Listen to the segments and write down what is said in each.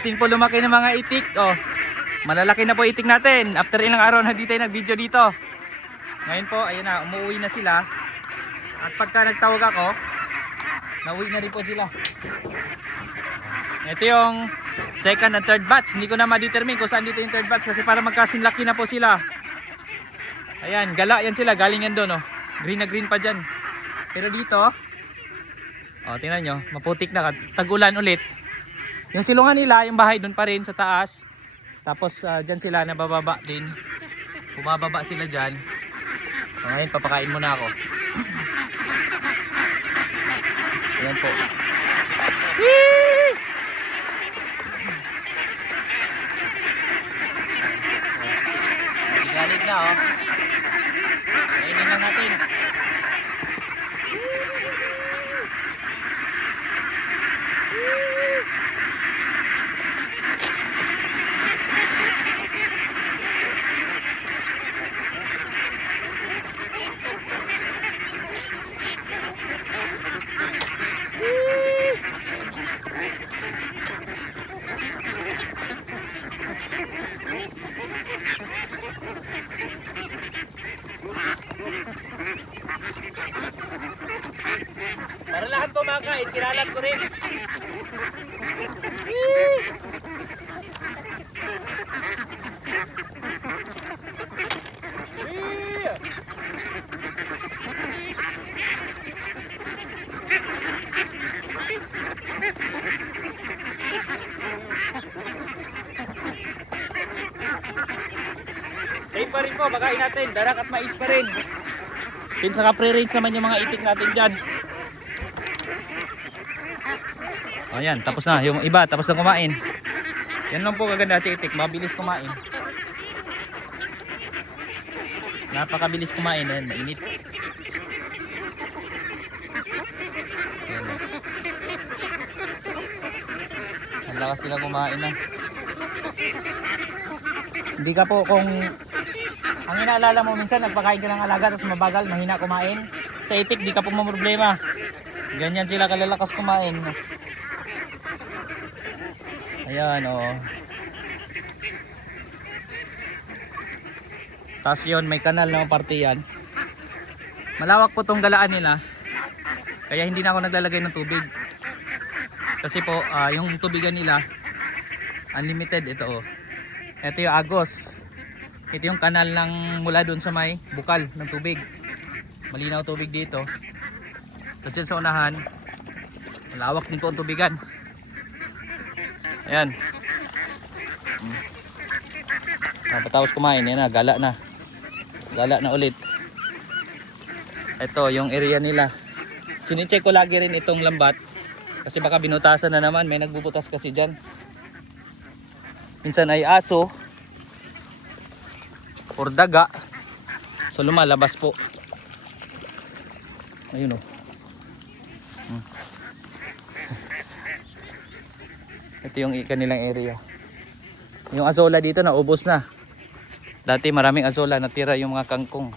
Din po lumaki ng mga itik. Oh, malalaki na po itik natin. After ilang araw na tayo nag-video dito. Ngayon po, ayun na, umuwi na sila. At pagka nagtawag ako, nauwi na rin po sila. Ito yung second and third batch. Hindi ko na ma-determine kung saan dito yung third batch kasi para magkasinlaki na po sila. Ayan, gala yan sila. Galing yan doon. Oh. Green na green pa dyan. Pero dito, oh, tingnan nyo, maputik na. Tag-ulan ulit. Yung silungan nila, yung bahay doon pa rin sa taas. Tapos dyan sila nabababa din. Bumababa sila dyan. So, ngayon papakain muna ako. Ayan po. Galit na oh. Kainin lang natin. Para lahat po makain, kinalat ko rin. Safe pa rin po, bakain natin, darak at mais pa rin. Since naka-pre-range naman yung mga itik natin dyan. Ayan, tapos na. Yung iba, tapos na kumain. Yan lang po kaganda sa itik, mabilis kumain. Napakabilis kumain, ayan, mainit. Ayan. Ang lakas nila kumain na. Hindi ka po kung ang inaalala mo minsan nagpakain ka ng alaga tapos mabagal, mahina kumain. Sa itik di ka po problema. Ganyan sila kalalakas kumain. Ayan oh. Tapos yun, may kanal na parte yan. Malawak po tong galaan nila. Kaya hindi na ako naglalagay ng tubig. Kasi po yung tubigan nila unlimited ito oh. Ito yung agos. Ito yung kanal ng mula doon sa may bukal ng tubig. Malinaw tubig dito. Tapos yun sa unahan, malawak din po ang tubigan. Ayan. Patapos kumain, yan na, gala na. Gala na ulit. Ito yung area nila. Sinicheck ko lagi rin itong lambat. Kasi baka binutasan na naman, may nagbubutas kasi dyan. Minsan ay aso or daga, so lumalabas po. Ayun oh. Ito yung kanilang area. Yung azola dito naubos na. Dati maraming azola, natira yung mga kangkong.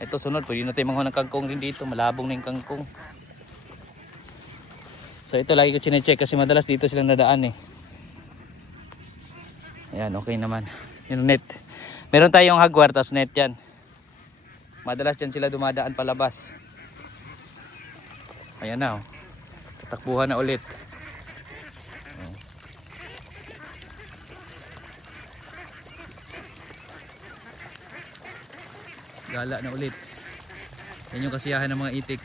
Ito sunod, pwede natin mga ng kangkong din dito. Malabong na yung kangkong. So ito lagi ko chinecheck kasi madalas dito silang nadaan eh. Ayan, okay naman. Yung net. Meron tayong hagwar, tas net yan. Madalas dyan sila dumadaan palabas. Ayan na oh. Tatakbuhan na ulit. Gala na ulit. Yan yung kasiyahan ng mga itik.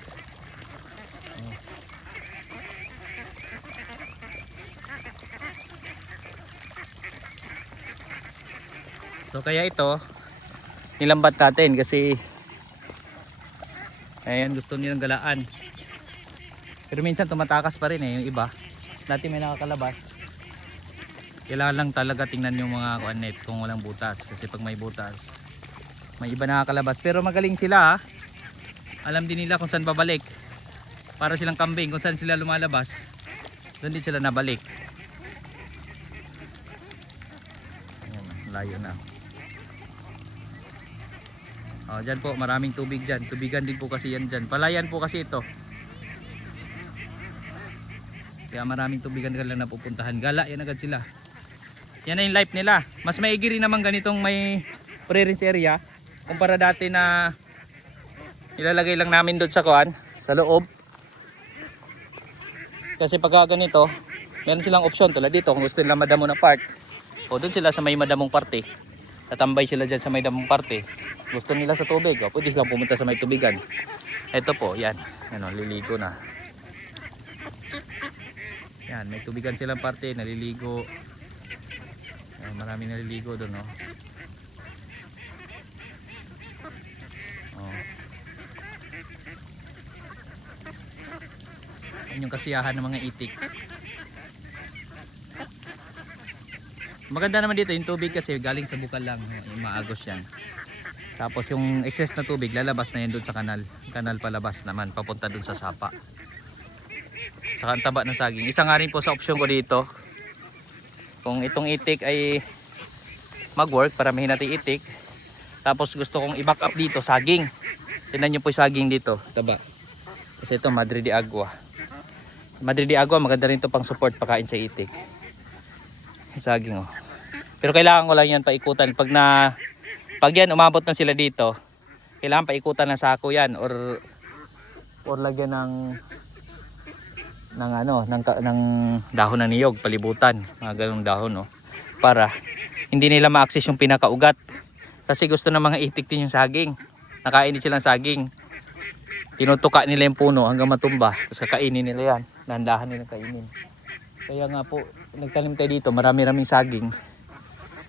So kaya ito nilambat natin kasi ayan, gusto nilang galaan. Pero minsan tumatakas pa rin eh yung iba. Dati may nakakalabas. Kailangan lang talaga tingnan yung mga net kung walang butas. Kasi pag may butas, may iba nakakalabas. Pero magaling sila ha. Alam din nila kung saan babalik. Para silang kambing, kung saan sila lumalabas, doon din sila nabalik. Ayan, layo na. Oh, dyan po, maraming tubig dyan. Tubigan din po kasi yan dyan. Palayan po kasi ito. Kaya maraming tubigan ka lang napupuntahan. Gala yan agad sila. Yan na yung life nila. Mas maigi rin naman ganitong may pre-rinse area kumpara dati na ilalagay lang namin doon sa kuan, sa loob. Kasi pagka ganito, meron silang option tulad dito kung gusto nila madamo na part. O doon sila sa may madamong parte. Tatambay sila dyan sa may damong parte. Gusto nila sa tubig, o pwede silang pumunta sa may tubigan. Ito po, yan. Ano, liligo na. Yan, may tubigan silang parte, naliligo. Yan, marami naliligo doon, no. Oh. Yan yung kasiyahan ng mga itik. Maganda naman dito yung tubig kasi galing sa bukal lang, maagos yan. Tapos yung excess na tubig lalabas na yan doon sa kanal. Kanal palabas naman papunta doon sa sapa. Saka ang taba ng saging. Isa nga rin po sa opsyon ko dito. Kung itong itik ay mag-work, paramihin natin itik. Tapos gusto kong i-back up dito saging. Tingnan nyo po yung saging dito, taba. Kasi ito Madre de Agua. Madre de Agua maganda rin ito pang support pakain sa itik. Saging, oh. Pero kailangan ko lang yan paikutan pag yan umabot na sila dito, kailangan paikutan ng sako yan or lagyan ng dahon ng niyog, palibutan, mga ganung dahon, oh, para hindi nila ma-access yung pinakaugat. Kasi gusto ng mga itik din yung saging. Nakain din silang saging. Tinutuka nila yung puno hanggang matumba, tapos kakainin nila yan. Dahan-dahan nila kainin. Kaya nga po, nagtanim tayo dito, marami-raming saging.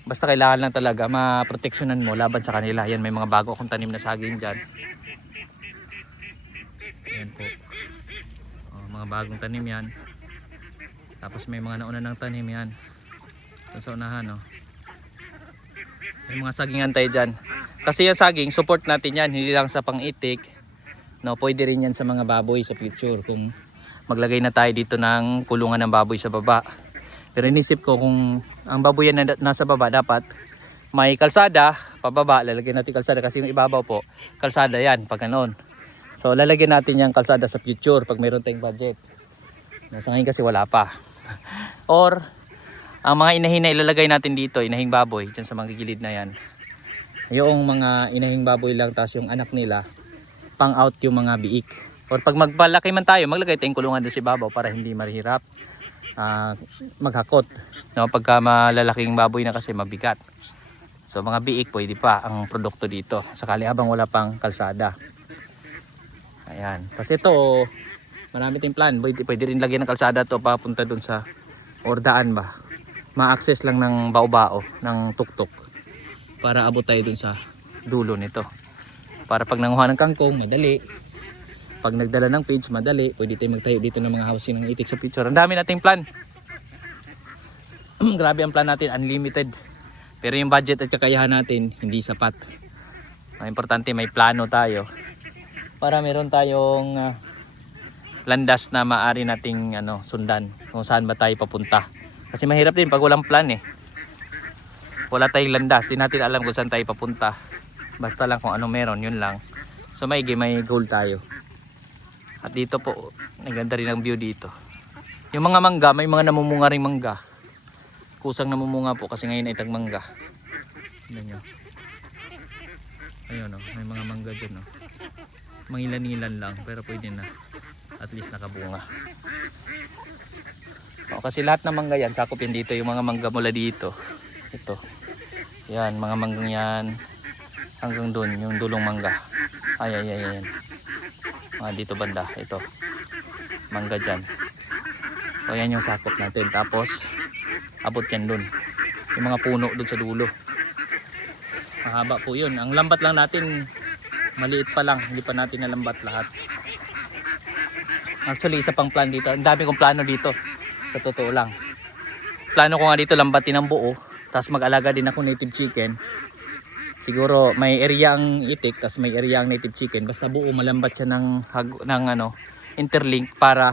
Basta kailangan lang talaga maproteksyonan mo laban sa kanila. Yan, may mga bago akong tanim na saging dyan. Ayan po. O, mga bagong tanim yan. Tapos may mga nauna ng tanim yan. Ito sa unahan, o. May mga sagingan tayo dyan. Kasi yung saging, support natin yan. Hindi lang sa pang-itik. No, pwede rin yan sa mga baboy sa future. Kung maglagay na tayo dito ng kulungan ng baboy sa baba. Pero inisip ko kung ang baboy yan na nasa baba, dapat may kalsada pababa. Lalagyan natin kalsada kasi yung ibabaw po kalsada yan pag ganoon. So lalagyan natin yung kalsada sa future pag mayroon tayong budget. Sa ngayon kasi wala pa. Or ang mga inahin na ilalagay natin dito, inahing baboy dyan sa mga gilid na yan, yung mga inahing baboy lang, tapos yung anak nila pang out yung mga biik. Or pag magpalaki man tayo, maglagay tayong kulungan doon sa ibabaw para hindi mahirap maghakot. No, pagka malalaking baboy na kasi mabigat. So mga biik pwede pa ang produkto dito. Sakali habang wala pang kalsada. Ayan. Kasi ito, marami tayong plan. Pwede rin lagyan ng kalsada to papunta doon sa ordaan ba. Ma-access lang ng bao-bao, ng tuktok. Para abot tayo doon sa dulo nito. Para pag nanguha ng kangkong, madali. Pag nagdala ng page, madali. Pwede tayo magtayo dito ng mga housing ng itik sa picture. Ang dami nating plan. Grabe ang plan natin, unlimited. Pero yung budget at kakayahan natin, hindi sapat. Ang importante, may plano tayo. Para meron tayong landas na maaari nating sundan. Kung saan ba tayo papunta. Kasi mahirap din pag walang plan eh. Wala tayong landas. Di natin alam kung saan tayo papunta. Basta lang kung ano meron, yun lang. So may goal tayo. At dito po, naganda rin ang view dito. Yung mga mangga, may mga namumunga ring mangga. Kusang namumunga po kasi ngayon ay tagmangga. Tignan nyo. Ayun o, may mga mangga dyan o. Mangilan-ilan lang, pero pwede na. At least nakabunga. O, kasi lahat ng mangga yan, sakop yan dito. Yung mga mangga mula dito. Ito. Yan, mga manggang yan. Hanggang doon, yung dulong mangga. Ay. Dito banda, ito mangga dyan. So yan yung sakop natin. Tapos abot yan dun, yung mga puno dun sa dulo. Mahaba po yun. Ang lambat lang natin, maliit pa lang, hindi pa natin nalambat lahat. Actually isa pang plan dito, ang dami kong plano dito sa totoo lang. Plano ko nga dito lambatin ang buo, tapos mag-alaga din ako native chicken. Siguro may area ang itik, tas may area ang native chicken. Basta buo malambat siya ng interlink para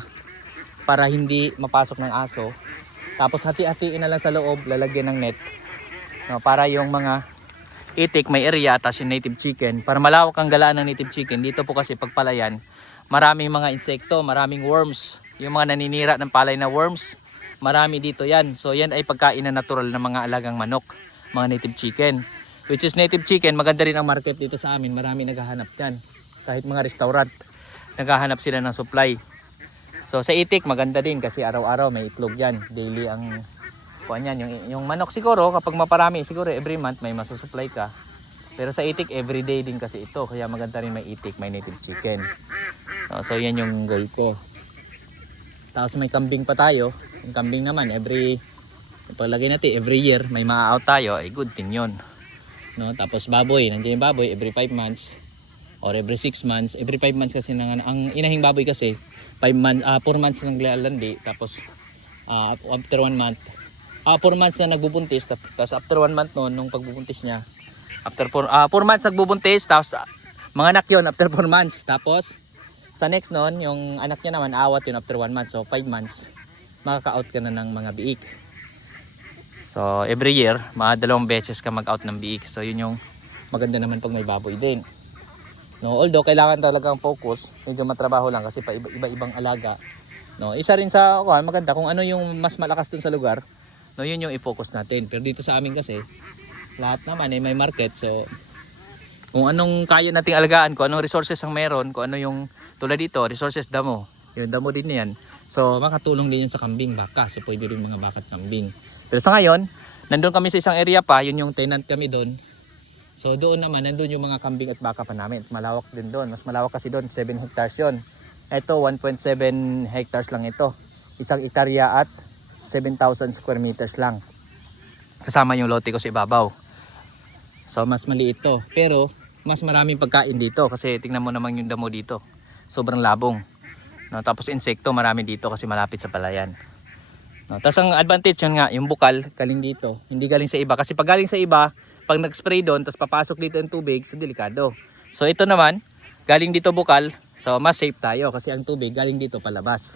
hindi mapasok ng aso. Tapos hati-hatiin na lang sa loob, lalagyan ng net. No, para yung mga itik may area, tas yung native chicken. Para malawak ang galaan ng native chicken. Dito po kasi pagpalayan, maraming mga insekto, maraming worms. yung mga naninira ng palay na worms, marami dito yan. So yan ay pagkain na natural ng mga alagang manok, mga native chicken. Which is native chicken, maganda rin ang market dito sa amin, marami naghahanap yan. Kahit mga restaurant, naghahanap sila ng supply. So sa itik maganda din kasi araw-araw may itlog yan, daily ang kuan yan. Yung manok siguro kapag maparami siguro every month may masusupply ka. Pero sa itik everyday din kasi ito, kaya maganda rin may itik, may native chicken. So yan yung goal ko. Tapos may kambing pa tayo. Yung kambing naman palagay natin every year may maa-out tayo, ay good din yun. No, tapos baboy, nandiyan yung baboy every 5 months or every 6 months. Every 5 months kasi ang inahing baboy kasi 4 months nang lalandi, tapos after 1 month 4 months na nagbubuntis, tapos after 1 month noon nung pagbubuntis niya, after 4 months nagbubuntis, tapos mga anak yun after 4 months, tapos sa next noon yung anak niya naman awat yun after 1 month. So 5 months makaka-out ka na ng mga biik. So every year mga 2 beses ka mag-out ng biik. So yun yung maganda naman pag may baboy din. No, although kailangan talagang focus, medyo matrabaho lang kasi pa iba-ibang alaga. No, isa rin sa maganda kung ano yung mas malakas dun sa lugar. No, yun yung i-focus natin. Pero dito sa amin kasi lahat naman ay may market. So kung anong kaya nating alagaan, kung anong resources ang meron, kung ano yung tulad dito, resources damo. Yung damo din yan. So makatulong din yan sa kambing, baka. So pwede rin mga baka at kambing. Pero sa ngayon, nandun kami sa isang area pa, yun yung tenant kami doon. So doon naman, nandun yung mga kambing at baka pa namin. Malawak din doon. Mas malawak kasi doon, 7 hectares yun. Ito, 1.7 hectares lang ito. Isang hektarya at 7,000 square meters lang. Kasama yung lote ko sa ibabaw. So mas maliit to. Pero mas maraming pagkain dito kasi tingnan mo naman yung damo dito. Sobrang labong. No, tapos insekto marami dito kasi malapit sa palayan. No, tapos ang advantage yun nga, yung bukal galing dito. Hindi galing sa iba. Kasi pag galing sa iba, pag nag-spray doon, tapos papasok dito yung tubig, so delikado. So ito naman, galing dito bukal. So mas safe tayo kasi ang tubig galing dito palabas.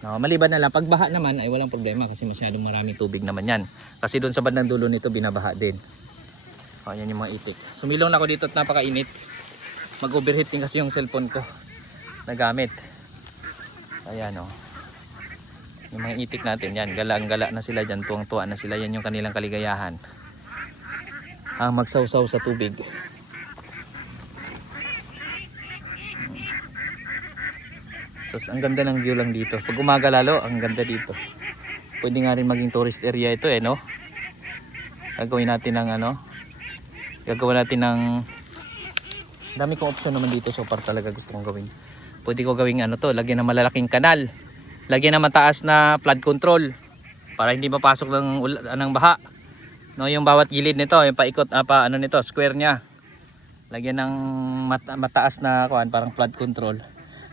No, maliban na lang, pag baha naman ay walang problema kasi masyadong maraming tubig naman yan. Kasi doon sa bandang dulo nito binabaha din. O, yan yung mga itik. Sumilong na ako dito at napakainit. Mag-overheat din kasi yung cellphone ko na gamit. Ayan o. Yung mga itik natin yan, gala-gala na sila dyan, tuwang-tuwa na sila. Yan yung kanilang kaligayahan. Ang magsawsaw sa tubig. So, ang ganda ng view lang dito. Pag umaga lalo, ang ganda dito. Pwede nga rin maging tourist area ito no. Gagawin natin ng dami kong option naman dito so far talaga gusto kong gawin. Pwede ko gawing lagyan ng malalaking kanal. Lagyan ng mataas na flood control para hindi mapasok ng baha. No, yung bawat gilid nito, yung paikot nito, square niya. Lagyan ng mataas na parang flood control.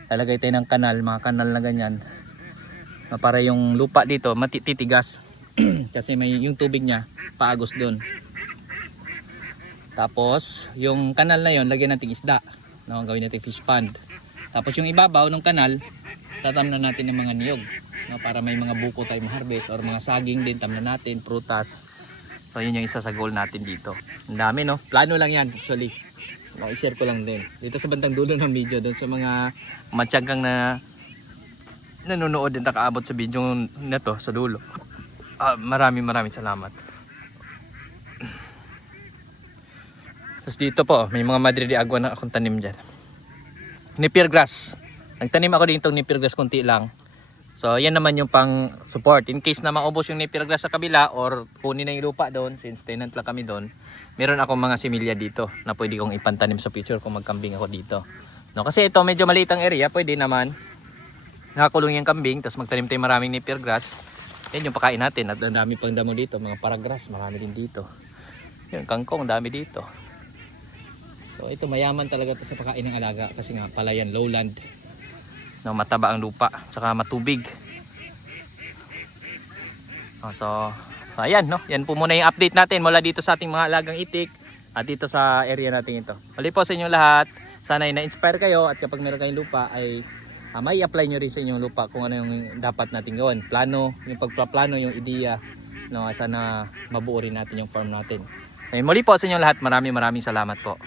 Lalagay tayo ng kanal, mga kanal na ganyan. Para yung lupa dito matitigas. Kasi may yung tubig niya paagos doon. Tapos yung kanal na yon lagyan natin isda. No, gawin natin fish pond. Tapos yung ibabaw ng kanal, tatamnan natin ng mga niyog. No, para may mga buko tayo ma-harvest or mga saging din tamnan natin, prutas. So yun yung isa sa goal natin dito. Ang dami no, plano lang yan actually. I-share ko lang din. Dito sa bandang dulo ng video, doon sa mga matyagang na nanonood din nakaabot sa video na to sa dulo. Maraming salamat. Tapos dito po, may mga Madrid de Agua na akong tanim dyan. Napier grass. Nagtanim ako dito ng napier grass konti lang. So yan naman yung pang support. In case na maubos yung napier grass sa kabila or kunin na yung lupa doon, since tenant lang kami doon, meron akong mga similya dito na pwede kong ipantanim sa future kung magkambing ako dito. No, kasi ito medyo maliit ang area, pwede naman nakakulong yung kambing, tapos magtanim tayo maraming napier grass. Yan yung pakain natin. At ang dami pang damo dito, mga paragrass, marami din dito. Yung kangkong, dami dito. So ito mayaman talaga ito sa pakain ng alaga kasi nga palayan, lowland. No, mataba ang lupa, tsaka matubig. So ayan no, yan po muna yung update natin mula dito sa ating mga alagang itik at dito sa area natin ito. Muli po sa inyo lahat, sana ay na-inspire kayo at kapag meron kayong lupa ay may apply nyo rin sa inyong lupa kung ano yung dapat natin gawin. Plano, yung pagpaplano, yung ideya, no, sana mabuo rin natin yung farm natin. Muli po sa inyo lahat, maraming salamat po.